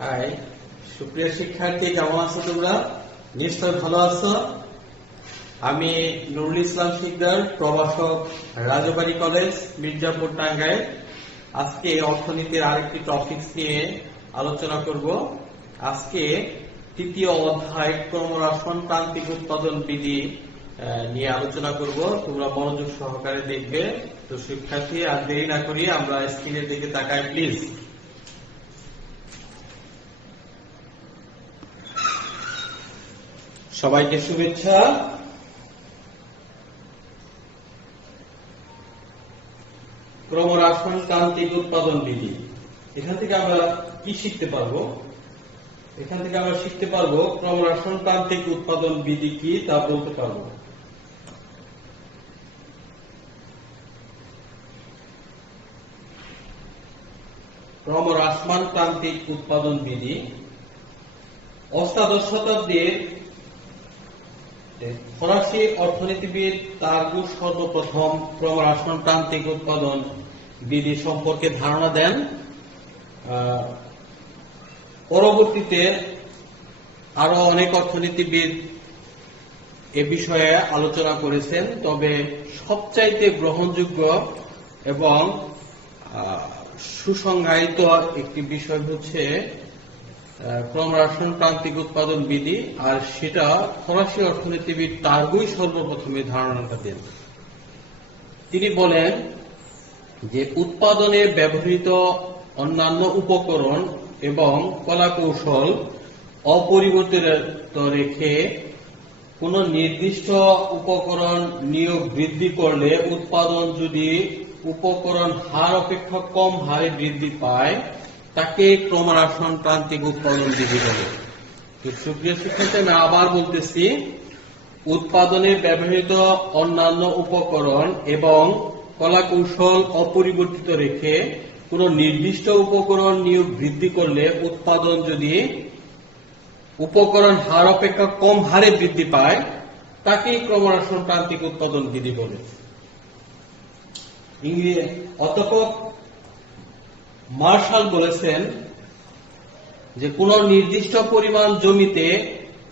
High, সুপ্রিয় শিক্ষার্থী, কেমন আছো তোমরা? নিশ্চয় ভালো আছো। আমি নুরুল ইসলাম শিকদার, প্রভাষক, রাজবাড়ী কলেজ, মির্জাপুর, টাঙ্গাইল। আজকে অর্থনীতির আরেকটি টপিকস নিয়ে আলোচনা করব। আজকে তৃতীয় অধ্যায় ক্রমহ্রাসমান প্রান্তিক উৎপাদন বিধি নিয়ে আলোচনা করব। তোমরা মনোযোগ সহকারে দেখবে। তো শিক্ষার্থী, আর দেরি না করি আমরা স্ক্রিনের দিকে তাকাই প্লিজ। সবাইকে শুভেচ্ছা। ক্রমহ্রাসমান প্রান্তিক উৎপাদন বিধি, এখান থেকে আমরা কি শিখতে পারবো? এখান থেকে আমরা শিখতে পারবো ক্রমহ্রাসমান প্রান্তিক উৎপাদন বিধি কি তা বলতে পারবো। ক্রমহ্রাসমান প্রান্তিক উৎপাদন বিধি অষ্টাদশ শতাব্দীর ফরাসি অর্থনীতিবিদ তারগুস সর্বপ্রথম ক্রমহ্রাসমান প্রান্তিক উৎপাদন বিধি সম্পর্কে ধারণা দেন। পরবর্তীতে আরো অনেক অর্থনীতিবিদ এ বিষয়ে আলোচনা করেছেন, তবে সবচাইতে গ্রহণযোগ্য এবং সুসংজ্ঞায়িত একটি বিষয় হচ্ছে ক্রমহ্রাসমান প্রান্তিক উৎপাদন বিধি, আর সেটা ফরাসি অর্থনীতিবিদ তারগুই সর্বপ্রথমে ধারণাটা দেন। তিনি বলেন যে উৎপাদনে ব্যবহৃত অন্যান্য উপকরণ এবং কলাকৌশল অপরিবর্তিত রেখে কোন নির্দিষ্ট উপকরণ নিয়োগ বৃদ্ধি করলে উৎপাদন যদি উপকরণ হার অপেক্ষা কম হারে বৃদ্ধি পায় তাকে ক্রমহ্রাসমান প্রান্তিক উৎপাদন বিধি বলে। সুপ্রিয় শিক্ষার্থী, আমি আবার বলতেছি, উৎপাদনে ব্যবহৃত অন্যান্য উপকরণ এবং কলাকৌশল অপরিবর্তিত রেখে কোন নির্দিষ্ট উপকরণ নিয়োগ বৃদ্ধি করলে উৎপাদন যদি উপকরণ হার অপেক্ষা কম হারে বৃদ্ধি পায় তাকেই ক্রমহ্রাসমান প্রান্তিক উৎপাদন বিধি বলে। অধ্যাপক মার্শাল বলেছেন যে কোন নির্দিষ্ট পরিমাণ জমিতে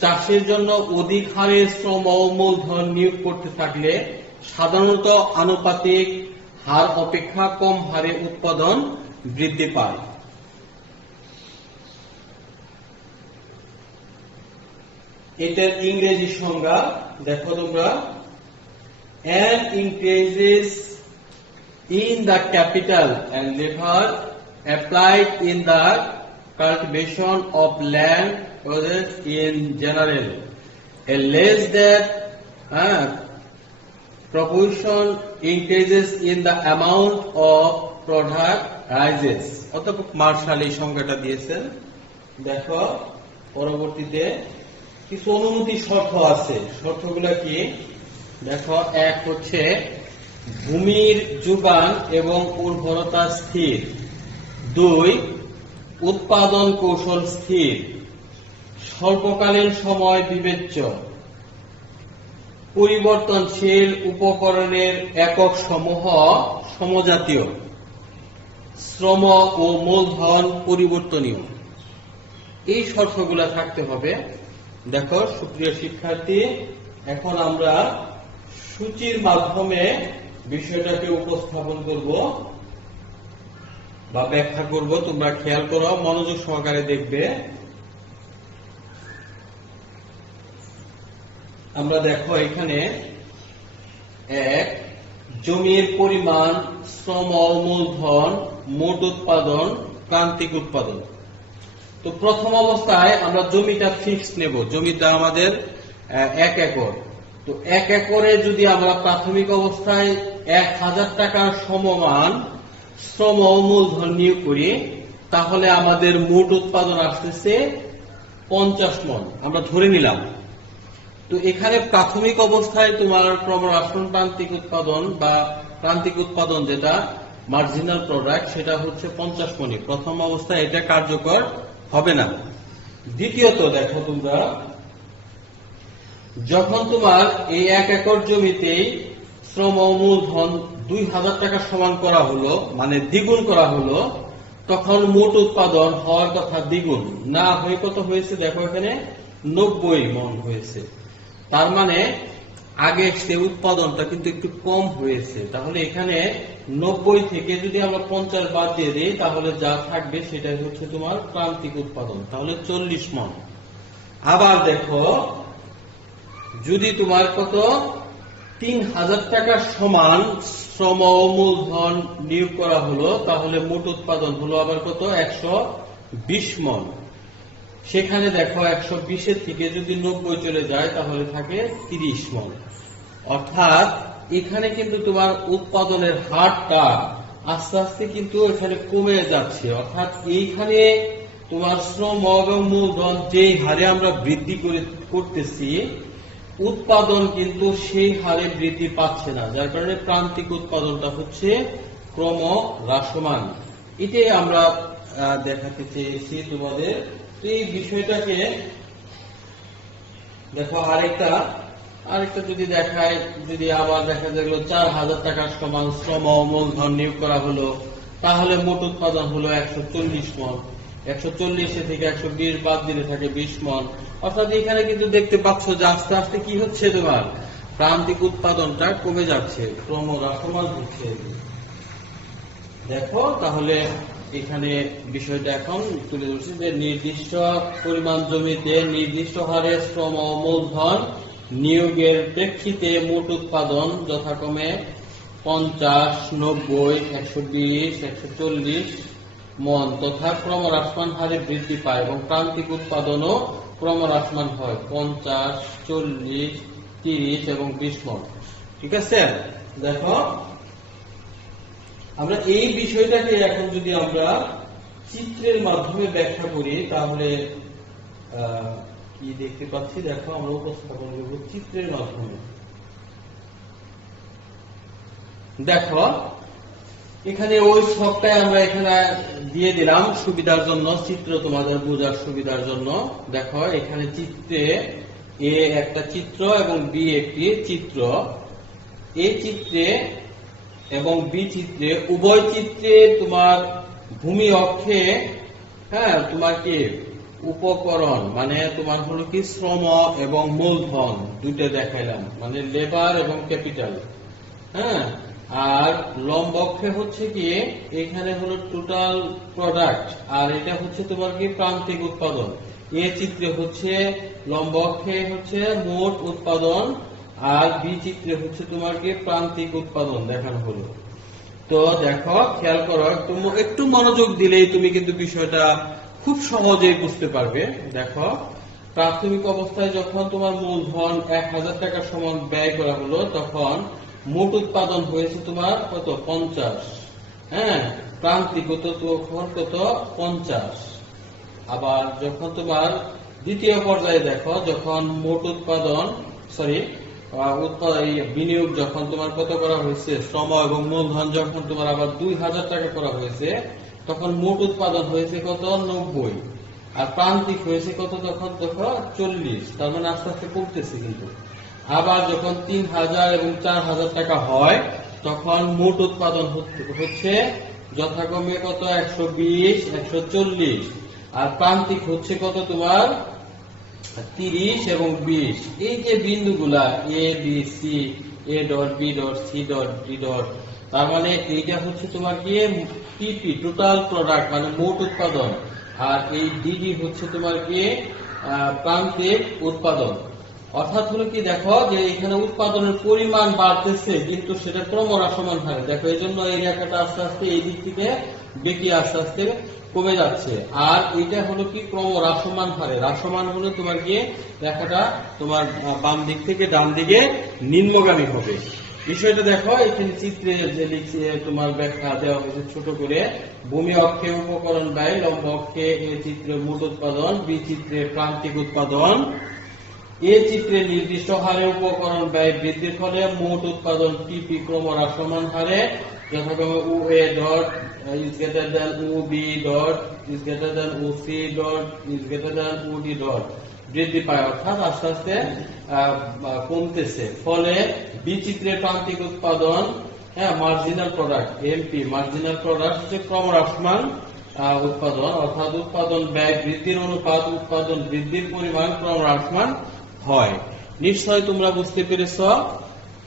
চাষের জন্য অধিক হারে শ্রম ও মূলধন নিয়োগ করতে থাকলে সাধারণত আনুপাতিক হার অপেক্ষা কম হারে উৎপাদন বৃদ্ধি পায়। এটার ইংরেজি সংজ্ঞা দেখো তোমরা, an increases in the capital and labor applied in the cultivation of land in general, a less that proportion increases in the amount of product rises. অধ্যাপক মার্শাল এই সংজ্ঞাটা দিয়েছেন। দেখো পরবর্তীতে কিছু অনুমতি শর্ত আছে। শর্তগুলা কি দেখো, এক হচ্ছে ভূমির যোগান এবং উর্বরতা স্থির, দুই উৎপাদন কৌশল স্থির, স্বল্পকালীন সময় বিবেচ্য, পরিবর্তনশীল উপকরণের একক সমূহ সমজাতীয়, শ্রম ও মূলধন পরিবর্তনীয়। এই শর্তগুলা থাকতে হবে। দেখো সুপ্রিয় শিক্ষার্থী, এখন আমরা সূচির মাধ্যমে বিষয়টাকে উপস্থাপন করব বা ব্যাখ্যা করব। তোমরা খেয়াল করো, মনোযোগ সহকারে দেখবে। আমরা দেখো এখানে এক, জমির পরিমাণ, শ্রম ও মূলধন, মোট উৎপাদন, প্রান্তিক উৎপাদন। তো প্রথম অবস্থায় আমরা জমিটা ফিক্স নেব। জমিটা আমাদের 1 একর। তো 1 একরে যদি আমরা প্রাথমিক অবস্থায় 1000 টাকার সমমান শ্রম ও মূলধন নিয়োগ করি তাহলে আমাদের মোট উৎপাদন আসতেছে 50 মণ, আমরা ধরে নিলাম। তো এখানে প্রাথমিক অবস্থায় তোমার ক্রমহ্রাসমান প্রান্তিক উৎপাদন বা প্রান্তিক উৎপাদন যেটা মার্জিনাল প্রোডাক্ট সেটা হচ্ছে 50 মণ। প্রথম অবস্থায় এটা কার্যকর হবে না। দ্বিতীয়ত দেখো তোমরা, যখন তোমার এই 1 একর জমিতেই শ্রম ও মূলধন 2000 টাকা সমান করা হলো, মানে দ্বিগুণ করা হলো, তখন মোট উৎপাদন হওয়ার কথা দ্বিগুণ, না হয়ে কত হয়েছে দেখো এখানে 90 মন হয়েছে। তার মানে আগে সে উৎপাদনটা কিন্তু একটু কম হয়েছে। তাহলে এখানে 90 থেকে যদি আমরা 50 বাদ দিয়ে দিই তাহলে যা থাকবে সেটাই হচ্ছে তোমার প্রান্তিক উৎপাদন, তাহলে 40 মন। আবার দেখো যদি তোমার কত 3000 টাকা সমান শ্রম ও মূলধন নিয়োগ করা হলো, তাহলে মোট উৎপাদন হলো আবার কত 120 মন। সেখানে দেখো 120 এর থেকে যদি 90 চলে যায় তাহলে থাকে 30 মন। অর্থাৎ এখানে কিন্তু তোমার উৎপাদনের হারটা আস্তে আস্তে কিন্তু এখানে কমে যাচ্ছে। অর্থাৎ এইখানে তোমার শ্রম এবং মূলধন যে হারে আমরা বৃদ্ধি করতেছি, উৎপাদন কিন্তু সেই হারে বৃদ্ধি পাচ্ছে না, যার কারণে প্রান্তিক উৎপাদনটা হচ্ছে ক্রমহ্রাসমান। এটাই আমরা দেখাতে চেয়েছি তোমাদের। এই বিষয়টাকে দেখো আরেকটা যদি দেখায়, যদি আবার দেখা যায় 4000 টাকার সমান শ্রম ও মূলধন নিয়োগ করা হলো, তাহলে মোট উৎপাদন হলো 140 মন। 140 থেকে 120 বাদ দিলে থাকে 20 মন। অর্থাৎ এখানে কিন্তু দেখতে পাচ্ছ যে আস্তে আস্তে কি হচ্ছে, তোমার প্রান্তিক উৎপাদনটা কমে যাচ্ছে, ক্রমহ্রাসমান হচ্ছে। দেখো তাহলে এখানে বিষয়টা এখন তুলে ধরছি যে নির্দিষ্ট পরিমাণ জমিতে নির্দিষ্ট হারে শ্রম ও মূলধন নিয়োগের প্রেক্ষিতে মোট উৎপাদন যথাক্রমে 50, 90, 120, 140 মন তথা ক্রমহ্রাসমান হারে বৃদ্ধি পায় এবং প্রান্তিক উৎপাদনও ক্রমহ্রাসমান হয় 50, 40, 30 এবং 20 মন। ঠিক আছে? দেখো আমরা এই বিষয়টাকে এখন যদি আমরা চিত্রের মাধ্যমে ব্যাখ্যা করি তাহলে কি দেখতে পাচ্ছি, দেখো আমরা উপস্থাপন করব চিত্রের মাধ্যমে। দেখো এখানে ওই ছকটাই আমরা এখানে দিয়ে দিলাম সুবিধার জন্য, চিত্র তোমাদের বোঝার সুবিধার জন্য। দেখো এখানে চিত্রে এ একটা চিত্র এবং বি একটি চিত্র। এই চিত্রে এবং বি চিত্রে, উভয় চিত্রে তোমার ভূমি অক্ষে তোমার কি উপকরণ মানে তোমার হলো কি শ্রম এবং মূলধন দুটো দেখাইলাম, মানে লেবার এবং ক্যাপিটাল। আর লম্ব অক্ষে হচ্ছে কি এখানে হলো টোটাল প্রোডাক্ট, আর এটা হচ্ছে তোমার কি প্রান্তিক উৎপাদন। এই চিত্রে হচ্ছে লম্ব অক্ষে হচ্ছে মোট উৎপাদন, আর বি চিত্রে হচ্ছে তোমার কি প্রান্তিক উৎপাদন দেখানো হলো। তো দেখো খেয়াল করো, একটু মনোযোগ দিলেই তুমি কিন্তু বিষয়টা খুব সহজেই বুঝতে পারবে। দেখো প্রাথমিক অবস্থায় যখন তোমার মূলধন 1000 টাকা সমান ব্যয় করা হলো, তখন মোট উৎপাদন হয়েছে তোমার কত 50। প্রান্তিক তখন কত 50। আবার যখন তোমার দ্বিতীয় পর্যায়ে দেখো, যখন মোট উৎপাদন বিনিয়োগ যখন তোমার কত করা হয়েছে, শ্রম এবং মূলধন যখন তোমার আবার 2000 টাকা করা হয়েছে, তখন মোট উৎপাদন হয়েছে কত 90, আর প্রান্তিক হয়েছে কত তখন দেখো 40। তার মানে আস্তে আস্তে কমতেছে কিন্তু। আবার যখন 3000 এবং 4000 টাকা হয়, তখন মোট উৎপাদন হচ্ছে যথাক্রমে কত 120, 140, আর প্রান্তিক হচ্ছে কত তোমার 30 এবং 20। এই যে বিন্দুগুলা A B C, A dot B dot C dot D dot, তার মানে এইটা হচ্ছে তোমার কি টিপি টোটাল প্রোডাক্ট মানে মোট উৎপাদন, আর এই ডিডি হচ্ছে তোমার কি প্রান্তিক উৎপাদন। অর্থাৎ হলো কি দেখো যে এখানে উৎপাদনের পরিমাণ বাড়তেছে কিন্তু সেটা ক্রমহ্রাসমান হারে। দেখো এই জন্য এই রেখাটা আস্তে আস্তে এই দিক থেকে বেঁকে আস্তে আস্তে কমে যাচ্ছে, আর এটা হলো কি ক্রমহ্রাসমান হারে। হ্রাসমান হলো তোমার গিয়ে রেখাটা তোমার বাম দিক থেকে ডান দিকে নিম্নগামী হবে। বিষয়টা দেখো এখানে চিত্রে যে লিখছে তোমার ব্যাখ্যা দেওয়া হয়েছে ছোট করে। ভূমি অক্ষে উপকরণ ব্যয়, লম্ব অক্ষে এ চিত্রে মোট উৎপাদন, বি চিত্রে প্রান্তিক উৎপাদন। এ চিত্রে নির্দিষ্ট হারে উপকরণ ব্যয় বৃদ্ধির ফলে মোট উৎপাদন টিপি ক্রমহ্রাসমান হারে যথাক্রমে U A dot is greater than U B dot is greater than U C dot is greater than U D dot বৃদ্ধি পায়, অর্থাৎ আস্তে আস্তে কমতেছে। ফলে বি চিত্রে প্রান্তিক উৎপাদন marginal product MP marginal product হচ্ছে ক্রমহ্রাসমান উৎপাদন, অর্থাৎ উৎপাদন ব্যয় বৃদ্ধির অনুপাত উৎপাদন বৃদ্ধির পরিমাণ ক্রমহ্রাসমান হয়। নিশ্চয় তোমরা বুঝতে পেরেছ।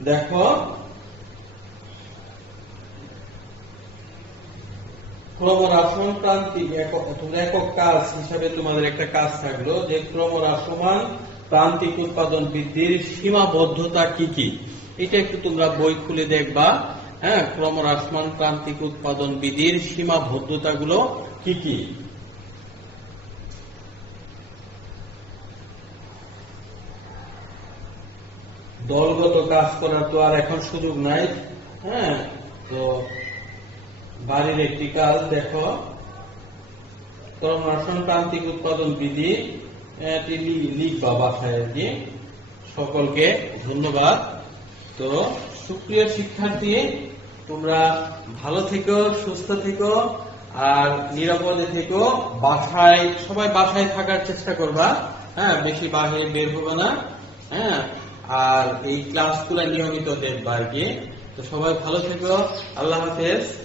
দেখো, ক্রমহ্রাসমান প্রান্তিক একক কাজ হিসাবে তোমাদের একটা কাজ থাকলো যে ক্রমহ্রাসমান প্রান্তিক উৎপাদন বৃদ্ধির সীমাবদ্ধতা কি কি। এটা একটু তোমরা বই খুলে দেখবা। হ্যাঁ, ক্রমহ্রাসমান প্রান্তিক উৎপাদন বৃদ্ধির সীমাবদ্ধতা গুলো কি কি। দলগত কাজ করার তো আর এখন সুযোগ নাই। হ্যাঁ, তো বাড়ির একটি কাজ দেখো, ক্রমহ্রাসমান প্রান্তিক উৎপাদন বিধি লিখবা বাসায় আর কি। সকলকে ধন্যবাদ। তো সুপ্রিয় শিক্ষার্থী, তোমরা ভালো থেকো, সুস্থ থেকো আর নিরাপদে থেকো। বাসায় সবাই বাসায় থাকার চেষ্টা করবা। হ্যাঁ, বেশি বাইরে বের হবে না। হ্যাঁ, আর এই ক্লাসগুলো নিয়মিত দেখবা আর কি। তো সবাই ভালো থেকো। আল্লাহ হাফেজ।